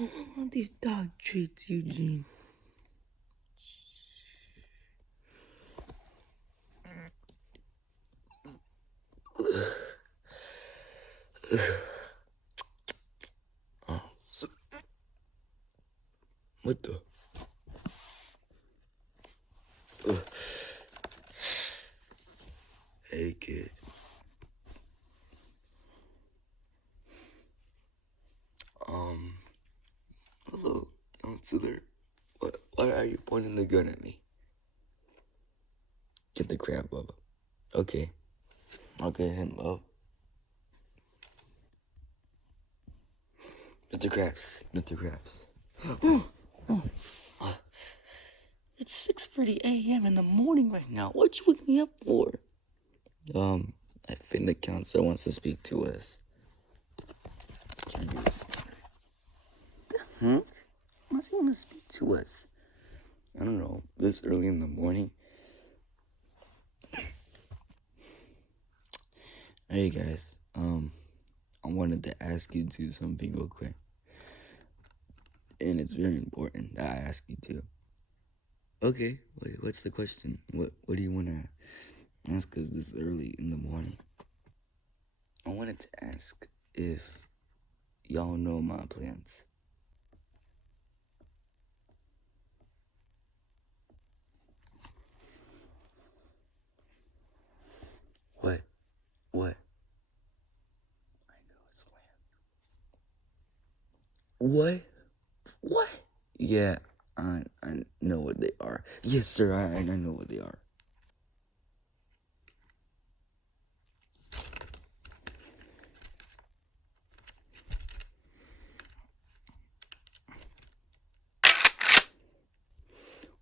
don't want these dog treats, Eugene. What the? Hey, kid. Hello, counselor. Why are you pointing the gun at me? Get the crab, Bubba. Okay. I'll get him up. Mr. Krabs. Mr. Krabs. It's 6:30 a.m. in the morning right now. What you waking me up for? I think the counselor wants to speak to us. Can I do this? Huh? Why does he want to speak to us? I don't know. This early in the morning. Hey guys. I wanted to ask you to do something real quick. And it's very important that I ask you to. Okay, wait, what's the question? What do you want to ask us this early in the morning? I wanted to ask if y'all know my plans. What? I know his plan. What? Yeah, I know what they are. Yes, sir, I know what they are.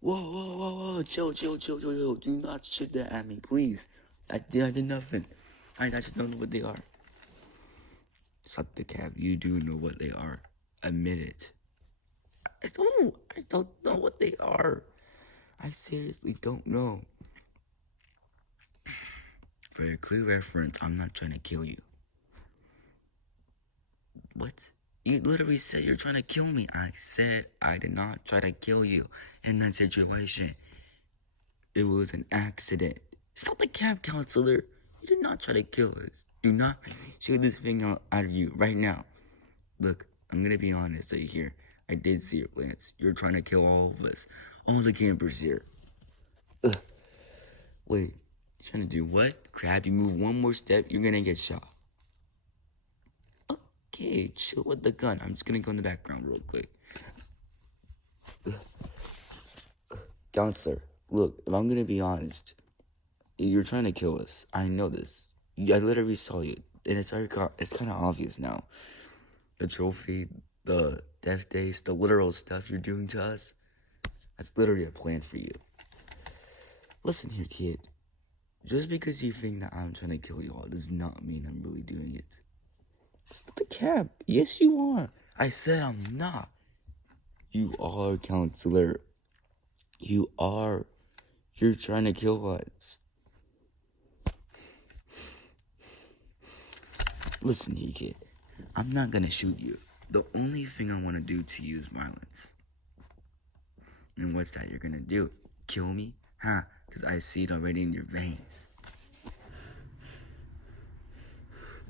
Whoa, chill. Do not shoot that at me, please. I did nothing. I just don't know what they are. Shut the cab. You do know what they are. Admit it. I don't know what they are. I seriously don't know. For your clear reference, I'm not trying to kill you. What? You literally said you're trying to kill me. I said I did not try to kill you in that situation. It was an accident. Stop the cab, counselor. You did not try to kill us. Do not shoot this thing out of you right now. Look, I'm gonna be honest right here. I did see your plans. You're trying to kill all of us. All the campers here. Wait, you trying to do what? Crab, you move one more step, you're gonna get shot. Okay, chill with the gun. I'm just gonna go in the background real quick. Counselor, look, if I'm gonna be honest, you're trying to kill us. I know this. I literally saw you. And it's kind of obvious now. The trophy, the death days, the literal stuff you're doing to us, that's literally a plan for you. Listen here, kid. Just because you think that I'm trying to kill you all does not mean I'm really doing it. Stop the cab. Yes, you are. I said I'm not. You are, counselor. You are. You're trying to kill us. Listen here, kid. I'm not gonna shoot you. The only thing I want to do to you is violence. And what's that you're gonna do? Kill me? Huh? Because I see it already in your veins.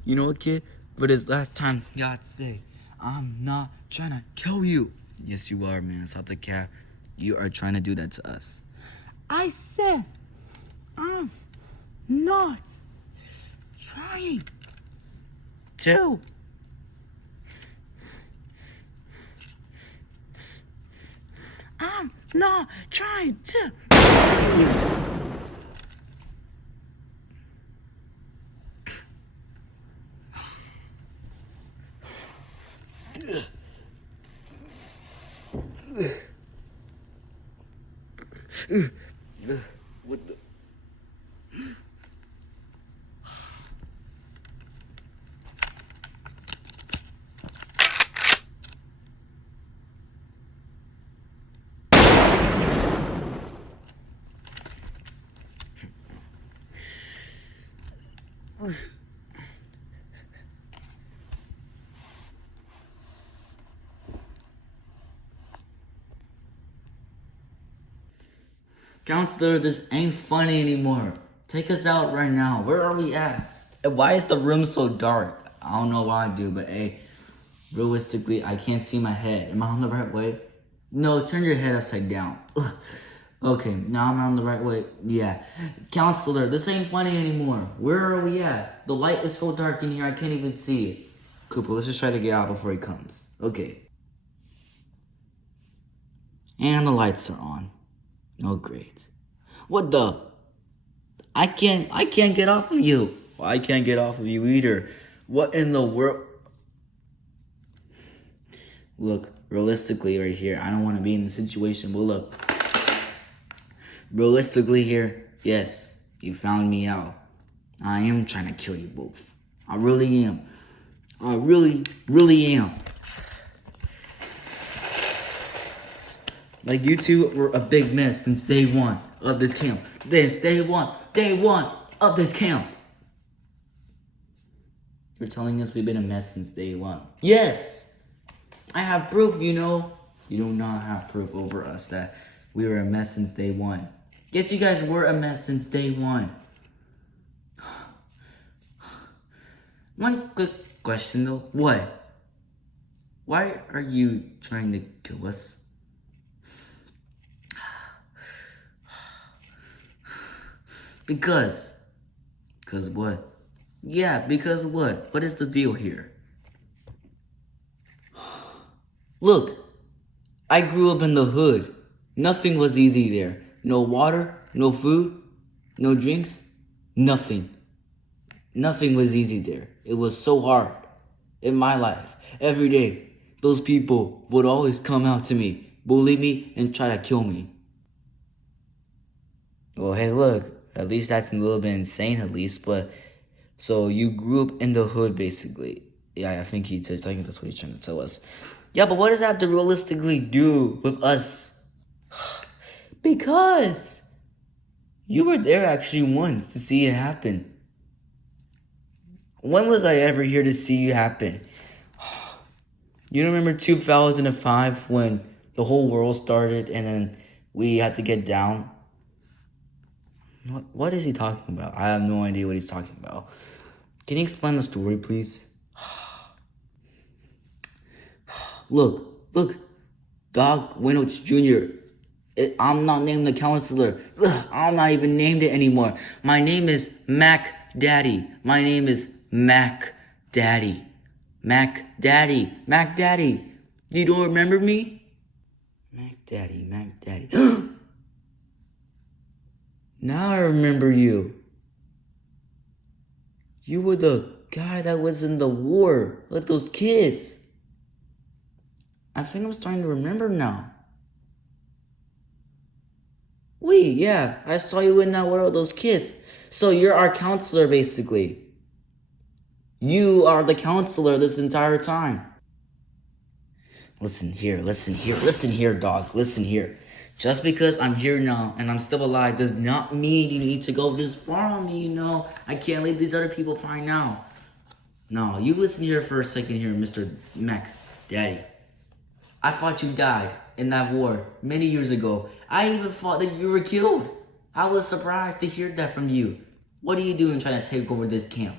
You know what, kid? For this last time, God's sake, I'm not trying to kill you. Yes, you are, man. Stop the cat. You are trying to do that to us. I said I'm not trying to. I'm not trying to kill you. What the? Counselor, this ain't funny anymore. Take us out right now. Where are we at? And why is the room so dark? I don't know why I do, but hey, realistically, I can't see my head. Am I on the right way? No, turn your head upside down. Okay, now I'm on the right way. Yeah. Counselor, this ain't funny anymore. Where are we at? The light is so dark in here, I can't even see it. Cooper, let's just try to get out before he comes. Okay. And the lights are on. Oh, great. What the? I can't get off of you. Well, I can't get off of you either. What in the world? Look, realistically right here, I don't want to be in the situation, but look. Realistically here, yes, you found me out. I am trying to kill you both. I really am. I really, really am. Like, you two were a big mess since day one of this camp. Since day one of this camp. You're telling us we've been a mess since day one. Yes! I have proof, you know. You do not have proof over us that we were a mess since day one. Yes, you guys were a mess since day one. One quick question though. What? Why are you trying to kill us? Because what? Yeah, because what? What is the deal here? Look, I grew up in the hood. Nothing was easy there. No water, no food, no drinks, nothing. Nothing was easy there. It was so hard in my life. Every day, those people would always come out to me, bully me, and try to kill me. Well, hey, look, at least that's a little bit insane, at least, but so you grew up in the hood, basically. Yeah, I think that's what he's trying to tell us. Yeah, but what does that have to realistically do with us? Because you were there actually once to see it happen. When was I ever here to see you happen? You remember 2005 when the whole world started and then we had to get down? What is he talking about? I have no idea what he's talking about. Can you explain the story, please? Look, Dog Winowitz Jr. I'm not named the counselor. I'm not even named it anymore. My name is Mac Daddy. My name is Mac Daddy. Mac Daddy. Mac Daddy. You don't remember me? Mac Daddy. Mac Daddy. Now I remember you. You were the guy that was in the war with those kids. I think I'm starting to remember now. Wait, yeah, I saw you in that war with those kids. So you're our counselor, basically. You are the counselor this entire time. Listen here, dog. Listen here. Just because I'm here now and I'm still alive does not mean you need to go this far on me, you know. I can't leave these other people fine now. No, you listen here for a second here, Mr. Mac Daddy. I thought you died in that war many years ago. I even thought that you were killed. I was surprised to hear that from you. What are you doing trying to take over this camp?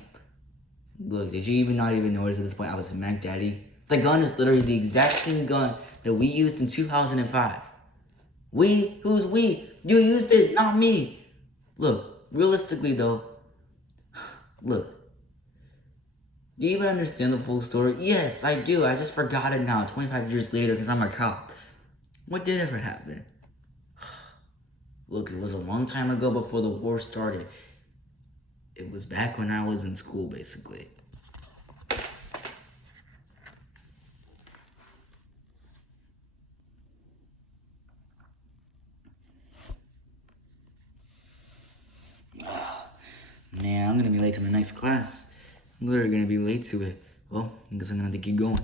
Look, did you even not even notice at this point I was Mac Daddy? The gun is literally the exact same gun that we used in 2005. We? Who's we? You used it, not me. Look, realistically though, look. Do you even understand the full story? Yes, I do. I just forgot it now, 25 years later, because I'm a cop. What did ever happen? Look, it was a long time ago before the war started. It was back when I was in school, basically. Man, I'm gonna be late to my next class. I'm literally gonna be late to it. Well, I guess I'm gonna have to keep going.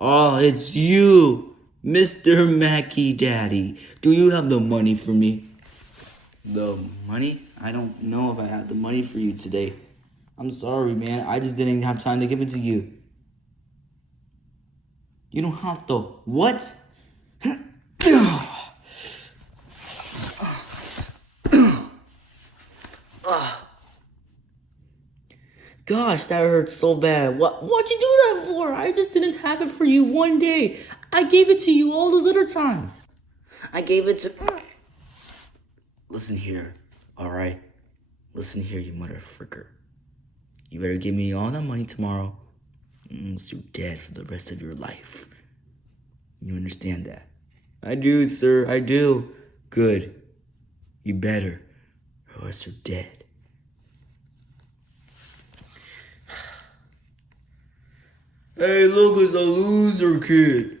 Oh, it's you, Mr. Mackie Daddy. Do you have the money for me? The money? I don't know if I have the money for you today. I'm sorry, man. I just didn't have time to give it to you. You don't have to. What? Gosh, that hurts so bad. What'd you do that for? I just didn't have it for you one day. I gave it to you all those other times. I gave it to... Listen here, alright? Listen here, you motherfucker. You better give me all that money tomorrow, else you're dead for the rest of your life. You understand that? I do, sir, I do. Good. You better, or else you're dead. Hey, look, it's a loser kid.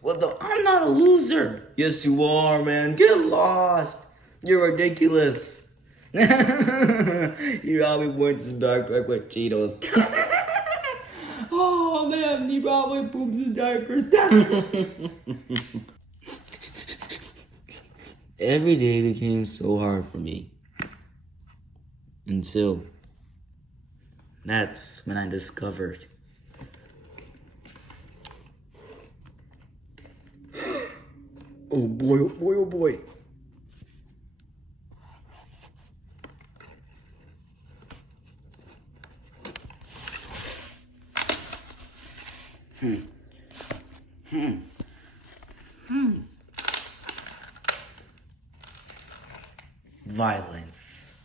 What the? I'm not a loser. Yes, you are, man. Get lost. You're ridiculous. He probably points his backpack with Cheetos. Oh, man, he probably poops his diapers. Every day became so hard for me. Until that's when I discovered oh boy, oh boy, oh boy. Violence.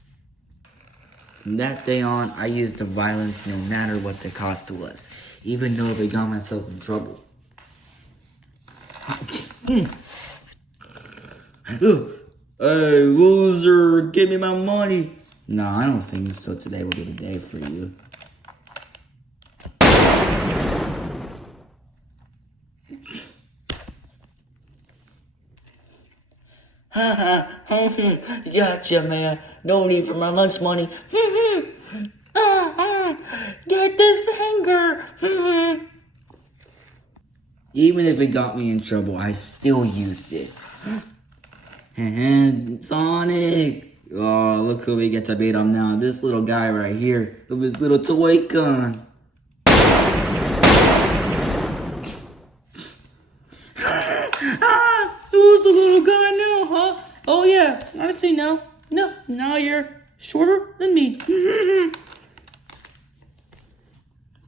From that day on, I used the violence no matter what the cost was, even though they got myself in trouble. Hey, loser, give me my money. No, I don't think so. Today will be the day for you. Gotcha, man. No need for my lunch money. Get this finger. Even if it got me in trouble, I still used it. And Sonic. Oh, look who we get to beat up now. This little guy right here with his little toy gun. Who's the little guy now, huh? Oh yeah, I see now. No, now you're shorter than me.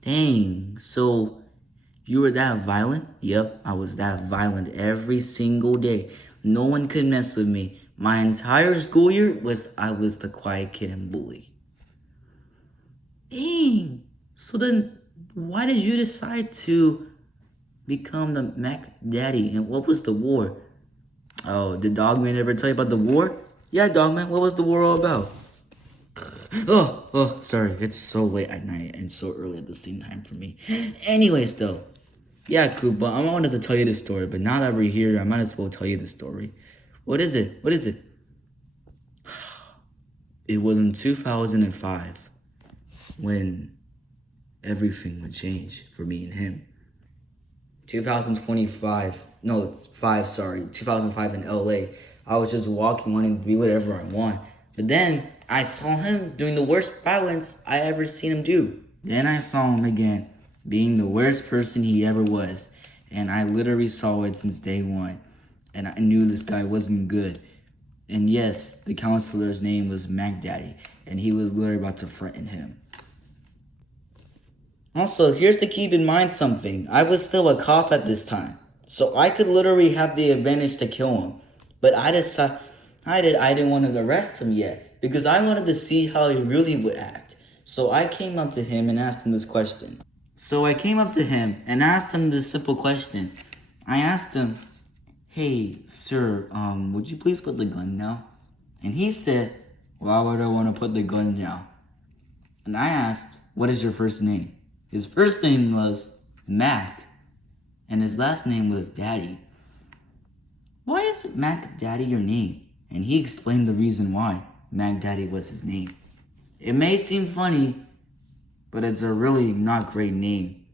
Dang, so you were that violent? Yep, I was that violent every single day. No one could mess with me. My entire school year I was the quiet kid and bully. Dang, so then why did you decide to become the Mac Daddy? And what was the war? Oh, did Dogman ever tell you about the war? Yeah, Dogman, what was the war all about? Oh, sorry, it's so late at night and so early at the same time for me. Anyways, though, yeah, Koopa, I wanted to tell you this story, but now that we're here, I might as well tell you the story. What is it? What is it? It was in 2005 when everything would change for me and him. 2005 in LA. I was just walking, wanting to be whatever I want. But then I saw him doing the worst violence I ever seen him do. Then I saw him again, being the worst person he ever was. And I literally saw it since day one. And I knew this guy wasn't good. And yes, the counselor's name was Mac Daddy. And he was literally about to threaten him. Also, here's to keep in mind something. I was still a cop at this time. So I could literally have the advantage to kill him. But I decided I didn't want to arrest him yet. Because I wanted to see how he really would act. So I came up to him and asked him this question. This simple question. I asked him, hey, sir, would you please put the gun down? And he said, why would I want to put the gun down? And I asked, what is your first name? His first name was Mac, and his last name was Daddy. Why is Mac Daddy your name? And he explained the reason why Mac Daddy was his name. It may seem funny, but it's a really not great name.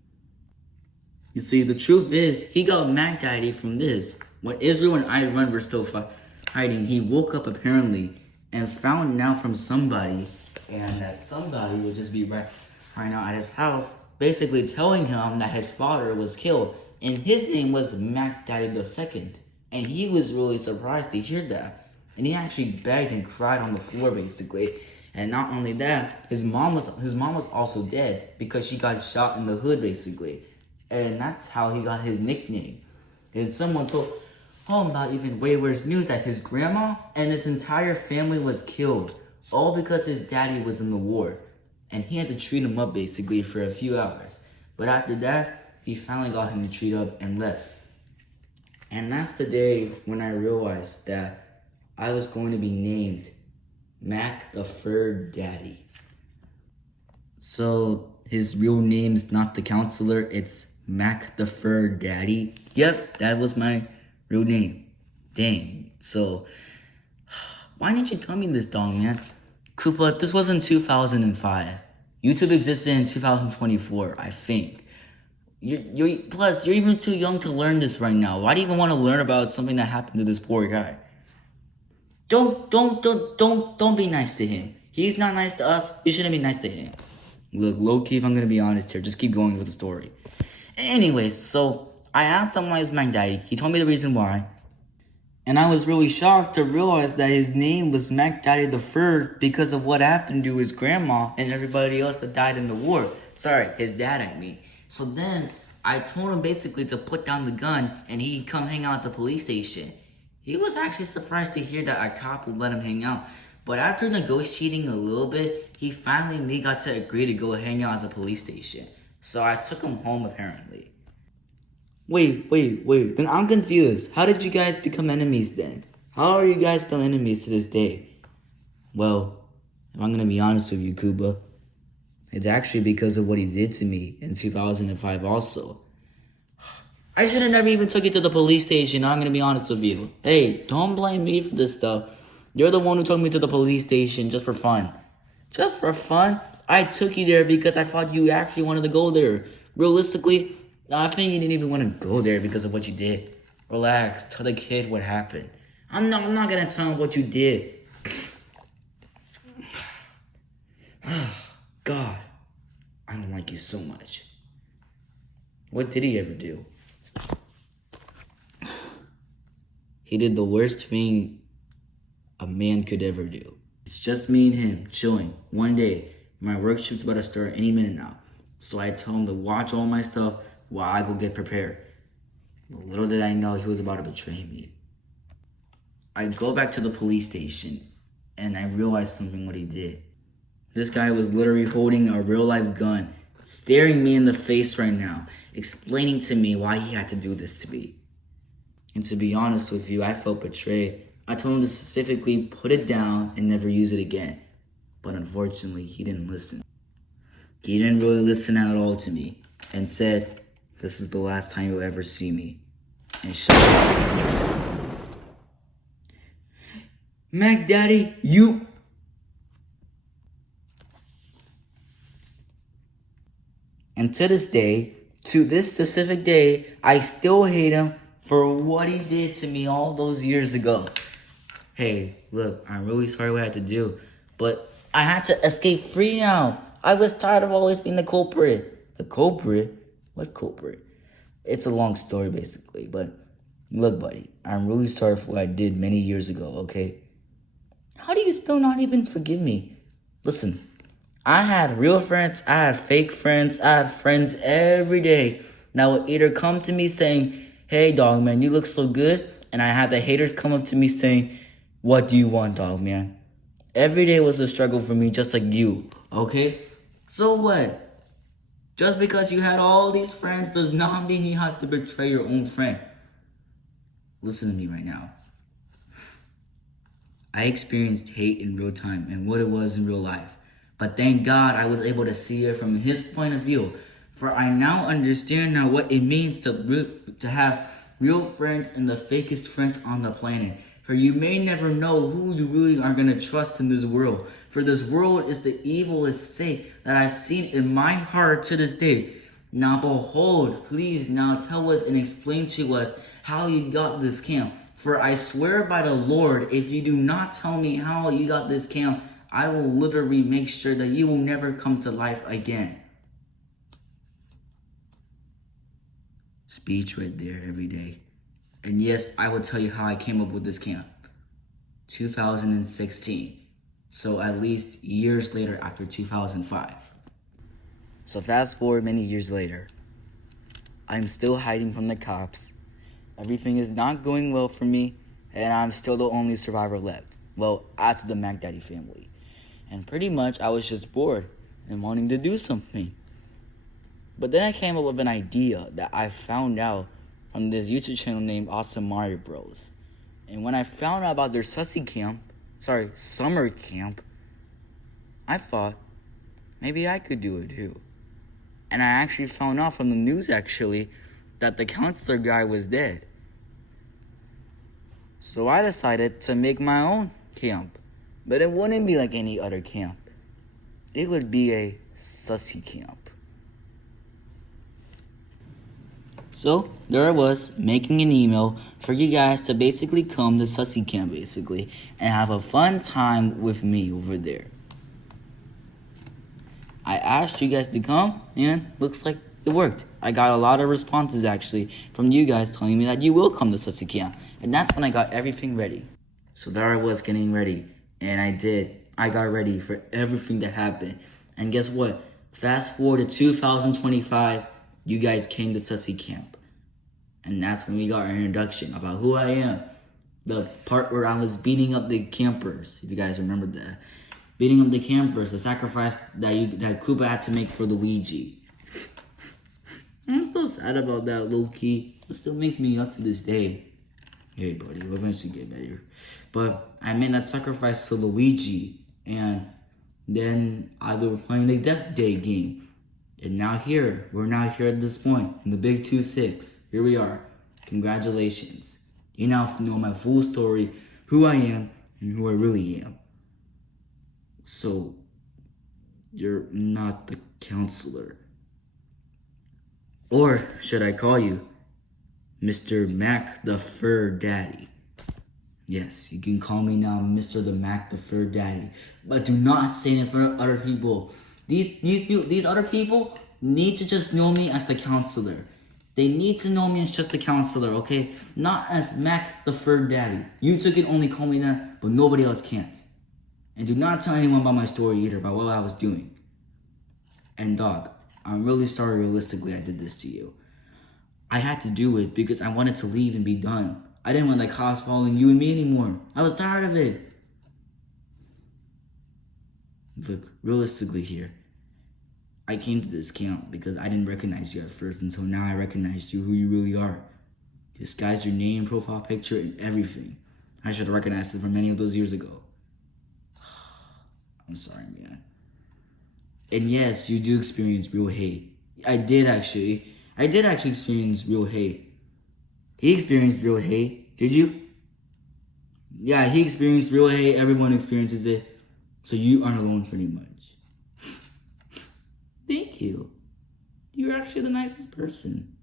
You see, the truth is, he got Mac Daddy from this. When Israel and Iran were still fighting, he woke up apparently and found out from somebody, and that somebody would just be right now at his house, basically telling him that his father was killed and his name was Mac Daddy II. And he was really surprised to hear that. And he actually begged and cried on the floor, basically. And not only that, his mom was also dead because she got shot in the hood, basically. And that's how he got his nickname. And someone told not even way worse news that his grandma and his entire family was killed, all because his daddy was in the war. And he had to treat him up, basically, for a few hours. But after that, he finally got him to treat up and left. And that's the day when I realized that I was going to be named Mac the Fur Daddy. So his real name's not the counselor, it's Mac the Fur Daddy. Yep, that was my real name. Dang. So why didn't you tell me this, dog, man? Koopa, this was in 2005. YouTube existed in 2024, I think. Plus, you're even too young to learn this right now. Why do you even want to learn about something that happened to this poor guy? Don't be nice to him. He's not nice to us. We shouldn't be nice to him. Look, low-key, if I'm gonna be honest here, just keep going with the story. Anyways, so I asked him why his Mac Daddy. He told me the reason why. And I was really shocked to realize that his name was Mac Daddy the Fur because of what happened to his grandma and everybody else that died in the war. Sorry, his dad, I mean. So then I told him basically to put down the gun and he'd come hang out at the police station. He was actually surprised to hear that a cop would let him hang out. But after negotiating a little bit, he finally got to agree to go hang out at the police station. So I took him home, apparently. Wait. Then I'm confused. How did you guys become enemies then? How are you guys still enemies to this day? Well, if I'm gonna be honest with you, Kuba, it's actually because of what he did to me in 2005 also. I should have never even took you to the police station, I'm gonna be honest with you. Hey, don't blame me for this stuff. You're the one who took me to the police station just for fun. Just for fun? I took you there because I thought you actually wanted to go there. Realistically, I think you didn't even want to go there because of what you did. Relax, tell the kid what happened. I'm not gonna tell him what you did. God, I don't like you so much. What did he ever do? He did the worst thing a man could ever do. It's just me and him, chilling. One day, my work shift's about to start any minute now. So I tell him to watch all my stuff while I go get prepared. But little did I know he was about to betray me. I go back to the police station, and I realized something what he did. This guy was literally holding a real-life gun, staring me in the face right now, explaining to me why he had to do this to me. And to be honest with you, I felt betrayed. I told him to specifically put it down and never use it again. But unfortunately, he didn't listen. He didn't really listen at all to me and said, "This is the last time you'll ever see me." And shut up. Mac Daddy, you... And to this day, to this specific day, I still hate him for what he did to me all those years ago. Hey, look, I'm really sorry what I had to do, but I had to escape free now. I was tired of always being the culprit. The culprit? What culprit? It's a long story, basically, but look, buddy, I'm really sorry for what I did many years ago, okay? How do you still not even forgive me? Listen, I had real friends, I had fake friends, I had friends every day that would either come to me saying, "Hey, dog, man, you look so good," and I had the haters come up to me saying, "What do you want, dog, man?" Every day was a struggle for me, just like you, okay? So what? Just because you had all these friends does not mean you have to betray your own friend. Listen to me right now. I experienced hate in real time and what it was in real life. But thank God I was able to see it from his point of view. For I now understand now what it means to have real friends and the fakest friends on the planet. For you may never know who you really are going to trust in this world. For this world is the evilest state that I've seen in my heart to this day. Now behold, please now tell us and explain to us how you got this camp. For I swear by the Lord, if you do not tell me how you got this camp, I will literally make sure that you will never come to life again. Speech right there every day. And yes, I will tell you how I came up with this camp. 2016. So at least years later after 2005. So fast forward many years later. I'm still hiding from the cops. Everything is not going well for me, and I'm still the only survivor left. Well, after the Mac Daddy family. And pretty much I was just bored and wanting to do something. But then I came up with an idea that I found out from this YouTube channel named Awesome Mario Bros. And when I found out about their summer camp, I thought maybe I could do it too. And I actually found out from the news that the counselor guy was dead. So I decided to make my own camp. But it wouldn't be like any other camp. It would be a Sussy camp. So there I was, making an email for you guys to basically come to Sussy camp and have a fun time with me over there. I asked you guys to come, and looks like it worked. I got a lot of responses from you guys telling me that you will come to Sussy camp. And that's when I got everything ready. So there I was getting ready. And I did. I got ready for everything that happened. And guess what? Fast forward to 2025, you guys came to Sussy camp. And that's when we got our introduction about who I am. The part where I was beating up the campers, if you guys remember that. Beating up the campers, the sacrifice that Koopa had to make for Luigi. I'm still sad about that, low-key. It still makes me up to this day. Hey, buddy, we'll eventually get better. But I made that sacrifice to Luigi. And then we were playing the Death Day game. And we're now here at this point, in the Big 2-6. Here we are. Congratulations. You now know my full story, who I am, and who I really am. So, you're not the counselor. Or should I call you Mr. Mac the Fur Daddy? Yes, you can call me now Mr. the Mac the Fur Daddy. But do not say it in front of other people. These other people need to just know me as the counselor. They need to know me as just the counselor, okay? Not as Mac the Fur Daddy. You two can only call me that, but nobody else can't. And do not tell anyone about my story either, about what I was doing. And dog, I'm really sorry realistically I did this to you. I had to do it because I wanted to leave and be done. I didn't want the cops following you and me anymore. I was tired of it. Look, realistically here, I came to this camp because I didn't recognize you at first until now I recognized you, who you really are. Disguise your name, profile picture, and everything. I should have recognized it from many of those years ago. I'm sorry, man. And yes, you do experience real hate. I did actually experience real hate. He experienced real hate. Did you? Yeah, he experienced real hate. Everyone experiences it. So you aren't alone pretty much. Thank you. You're actually the nicest person.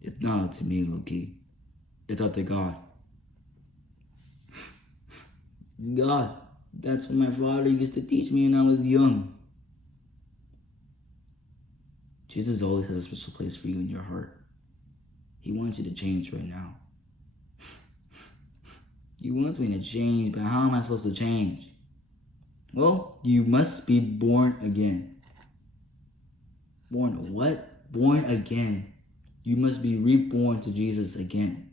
If not to me, Loki. It's up to God. God. That's what my father used to teach me when I was young. Jesus always has a special place for you in your heart. He wants you to change right now. He wants me to change, but how am I supposed to change? Well, you must be born again. Born what? Born again. You must be reborn to Jesus again.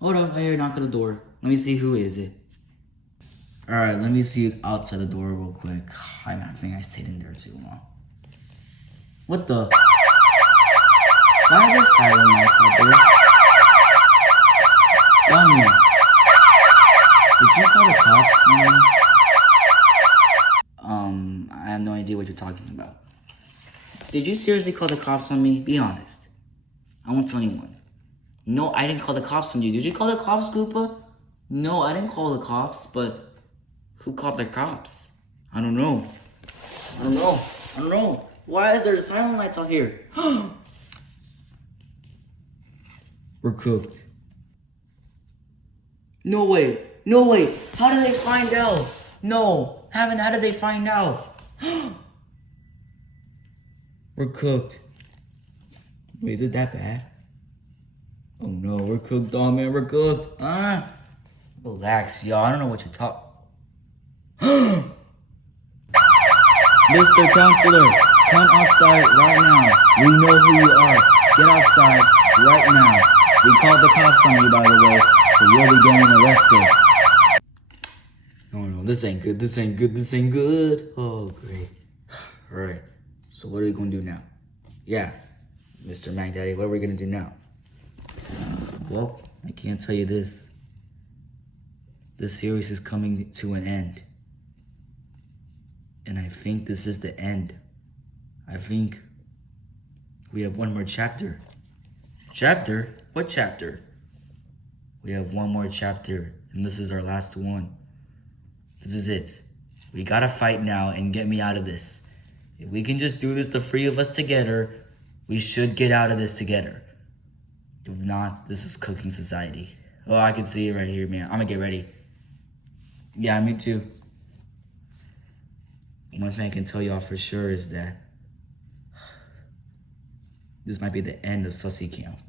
Hold on, I hear a knock at the door. Let me see, who is it? Alright, let me see outside the door real quick. I think I stayed in there too long. What the? Why are there siren lights out there? Tell me. Did you call the cops on me? I have no idea what you're talking about. Did you seriously call the cops on me? Be honest. I won't tell anyone. No, I didn't call the cops on you. Did you call the cops, Koopa? No, I didn't call the cops, but who called the cops? I don't know. Why is there silent lights out here? We're cooked. No way. No way. How did they find out? No. How did they find out? We're cooked. Wait, is it that bad? Oh no, we're cooked, dog man. We're cooked. Relax, y'all. I don't know what you're talking. Mr. Counselor, come outside right now. We know who you are. Get outside right now. We called the cops on you, by the way, so you'll be getting arrested. No, this ain't good. This ain't good. This ain't good. Oh, great. All right. So what are we gonna do now? Yeah, Mr. Mac Daddy, what are we gonna do now? Well, I can't tell you this. This series is coming to an end. And I think this is the end. I think we have one more chapter. Chapter? What chapter? We have one more chapter, and this is our last one. This is it. We gotta fight now and get me out of this. If we can just do this, the three of us together, we should get out of this together. If not, this is cooking society. Oh, I can see it right here, man. I'm gonna get ready. Yeah, me too. One thing I can tell y'all for sure is that this might be the end of Sussy Camp.